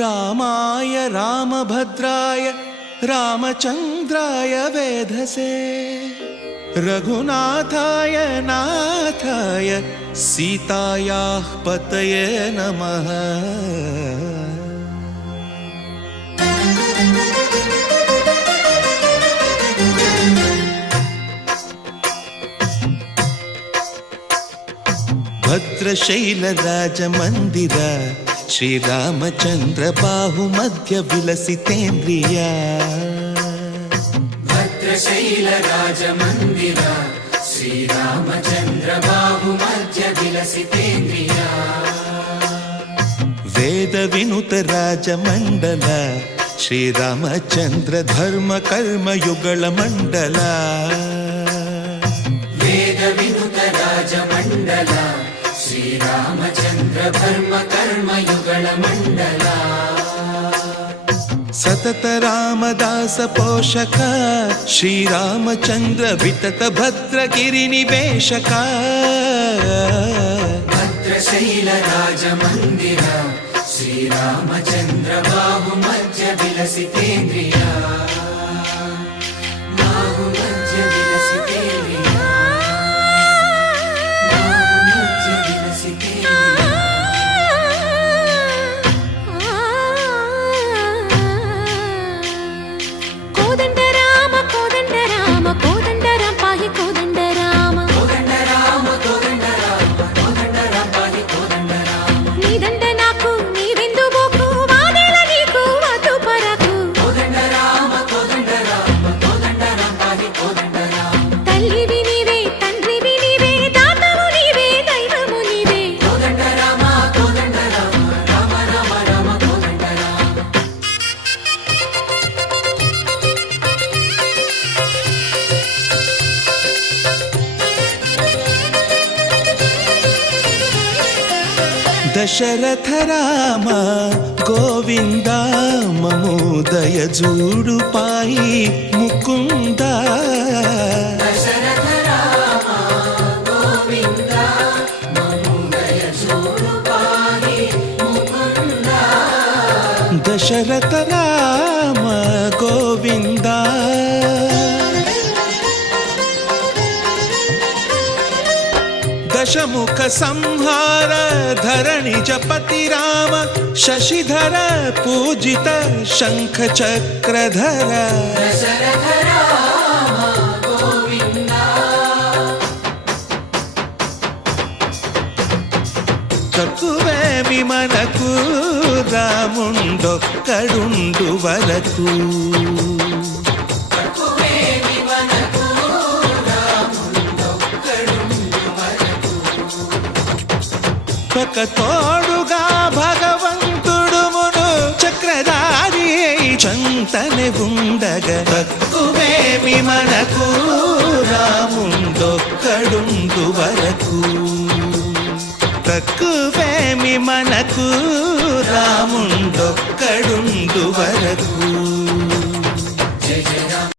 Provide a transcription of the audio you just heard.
रामाय रामभद्राय रामचन्द्राय वेधसे रघुनाथाय नाथाय सीतायाः पतये नमः। भद्रशैलराजमन्दिर श्रीरामचन्द्र बाहुमध्य विलसितेन्द्रिय भद्रशैलराजमन्दिर श्रीरामचन्द्र बाहुमध्य विलसितेन्द्रिय वेदविनुत राजमण्डल श्रीरामचन्द्र धर्म कर्म युगल मण्डल वेदविनुत राजमण्डल श्रीरामचन्द्र धर्म कर्म युगल मण्डल सतत रामदास पोषक श्रीरामचन्द्र वितत भद्रगिरि निवेशक भद्रशैलराजमन्दिर श्रीरामचन्द्र बाहुमध्य विलसितेन्द्रिय बाहुमध्य विलसितेन्द्रिय बाहुमध्य विलसितेन्द्रिय। कोदंड राम पाहि कोदंड राम पाहि कोदंड राम नी దండ నాకు నీ వెందు బోకు వాదేల నీకు వద్దు పరకు కోదండ రామ పాहि కోదండ రామ తల్లివి నీవే తండ్రివి నీవే దాతవు నీవే దైవము నీవే కోదండ రామ రామ రామ రామ కోదండ రామ। दशरथ राम गोविंद ममोदय जूडु पाहि मुकुंद दशरथ राम गोविंद ममोदय जूडु पाहि मुकुंद दशरथ राम गोविंद दशमुख संहार धरणि जपति राम शशिधर पूजित शंख चक्रधर दशरथ राम गोविंद తక్కువేమి మనకు రాముండొక్కడుండు వరకు తక్కువేమి మనకు రాముండొక్కడుండు వరకు ఒక తోడుగా భగవంతుడు మును చక్రధారి చంతనే ఉండగా తక్కువేమి మనకు రాముండొక్కడుండు వరకు తక్కువేమి మనకు రాముండొక్కడుండు వరకు।